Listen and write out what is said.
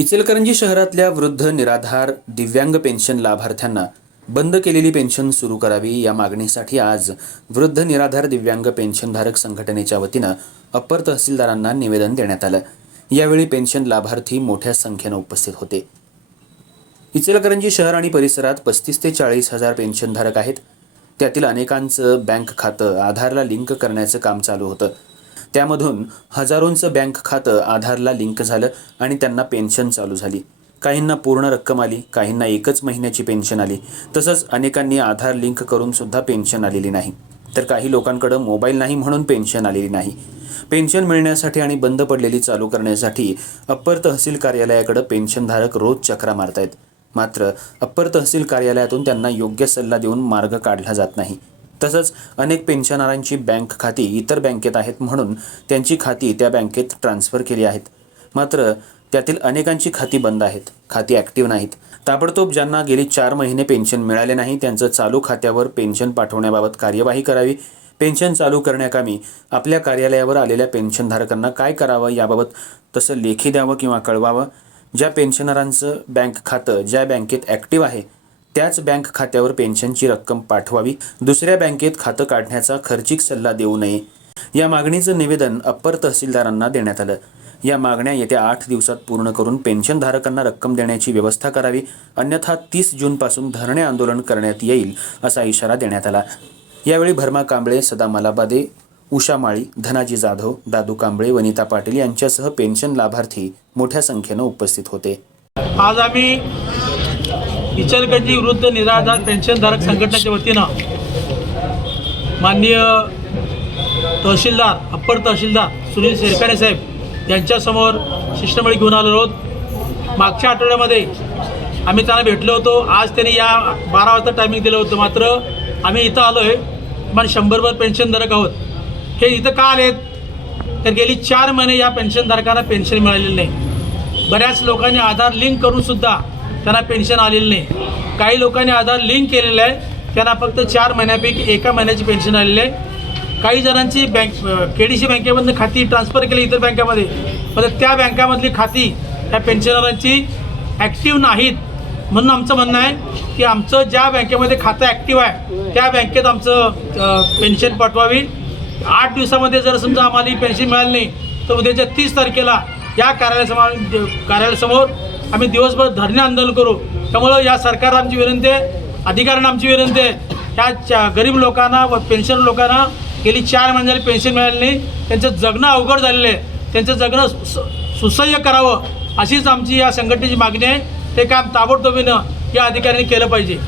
इचलकरंजी शहरातल्या वृद्ध निराधार दिव्यांग पेन्शन लाभार्थ्यांना बंद केलेली पेन्शन सुरू करावी या मागणीसाठी आज वृद्ध निराधार दिव्यांग पेन्शनधारक संघटनेच्या वतीनं अप्पर तहसीलदारांना निवेदन देण्यात आलं. यावेळी पेन्शन लाभार्थी मोठ्या संख्येनं उपस्थित होते. इचलकरंजी शहर आणि परिसरात पस्तीस ते चाळीस हजार पेन्शनधारक आहेत. त्यातील अनेकांचं बँक खातं आधारला लिंक करण्याचं काम चालू होतं. त्यामधून हजारोंचं बँक खातं आधारला लिंक झालं आणि त्यांना पेन्शन चालू झाली. काहींना पूर्ण रक्कम आली काहींना एकच महिन्याची पेन्शन आली. तसंच अनेकांनी आधार लिंक करून सुद्धा पेन्शन आलेली नाही. तर काही लोकांकडं मोबाईल नाही म्हणून पेन्शन आलेली नाही. पेन्शन मिळण्यासाठी आणि बंद पडलेली चालू करण्यासाठी अप्पर तहसील कार्यालयाकडे पेन्शनधारक रोज चक्रा मारतायत. मात्र अप्पर तहसील कार्यालयातून त्यांना योग्य सल्ला देऊन मार्ग काढला जात नाही. तसंच अनेक पेन्शनरांची बँक खाती इतर बँकेत आहेत म्हणून त्यांची खाती त्या बँकेत ट्रान्स्फर केली आहेत. मात्र त्यातील अनेकांची खाती बंद आहेत. खाती ॲक्टिव्ह नाहीत. ताबडतोब ज्यांना गेली चार महिने पेन्शन मिळाले नाही त्यांचं चालू खात्यावर पेन्शन पाठवण्याबाबत कार्यवाही करावी. पेन्शन चालू करण्याकामी आपल्या कार्यालयावर आलेल्या पेन्शनधारकांना काय करावं याबाबत तसं लेखी द्यावं किंवा कळवावं? ज्या पेन्शनरांचं बँक खातं ज्या बँकेत ॲक्टिव्ह आहे त्याच बँक खात्यावर पेन्शनची रक्कम पाठवावी दुसऱ्या बँकेत खातं काढण्याचा खर्चिक सल्ला देऊ नये. या मागणीचं निवेदन अप्पर तहसीलदारांना देण्यात आलं. या मागण्या येत्या आठ दिवसात पूर्ण करून पेन्शनधारकांना रक्कम देण्याची व्यवस्था करावी अन्यथा तीस जूनपासून धरणे आंदोलन करण्यात येईल असा इशारा देण्यात आला. यावेळी भरमा कांबळे सदा मलाबादे उषा माळी धनाजी जाधव दादू कांबळे वनिता पाटील यांच्यासह पेन्शन लाभार्थी मोठ्या संख्येनं उपस्थित होते. आज आम्ही इचलकरंजी वृद्ध निराधार पेन्शनधारक संघटनेच्या वतीनं माननीय तहसीलदार अप्पर तहसीलदार सुनील शेरकाणे साहेब यांच्यासमोर शिष्टमंडळ घेऊन आलो आहोत. मागच्या आठवड्यामध्ये आम्ही त्यांना भेटलो होतो. आज त्यांनी या बारा वाजता टायमिंग दिलं होतं. मात्र आम्ही इथं आलो आहे पण शंभरभर पेन्शनधारक आहोत. हे इथं का आलेत? तर गेली चार महिने या पेन्शनधारकांना पेन्शन मिळालेलं नाही. बऱ्याच लोकांनी आधार लिंक करूनसुद्धा त्यांना पेन्शन आलेलं नाही. काही लोकांनी आधार लिंक केलेलं आहे. त्यांना फक्त चार महिन्यापैकी एका महिन्याची पेन्शन आलेली आहे. काही जणांची बँक के डी सी बँकेमधून खाती ट्रान्सफर केली इतर बँकेमध्ये. पण त्या बँकामधली खाती त्या पेन्शनरांची ॲक्टिव्ह नाहीत. म्हणून आमचं म्हणणं आहे की आमचं ज्या बँकेमध्ये खातं ॲक्टिव्ह आहे त्या बँकेत आमचं पेन्शन पाठवावी. आठ दिवसामध्ये जर समजा आम्हाला पेन्शन मिळाली नाही तर उद्याच्या तीस तारखेला या कार्यालयासमोर कार्यालयासमोर आम्ही दिवसभर धरणे आंदोलन करू. त्यामुळं या सरकारला आमची विनंती आहे अधिकाऱ्यांना आमची विनंती आहे. ह्या गरीब लोकांना व पेन्शन लोकांना गेली चार महिने झाली पेन्शन मिळाली नाही. त्यांचं जगणं अवघड झालेलं आहे. त्यांचं जगणं सु सुसह्य करावं. अशीच आमची या संघटनेची मागणी आहे. ते काम ताबडतोबीनं या अधिकाऱ्यांनी केलं पाहिजे.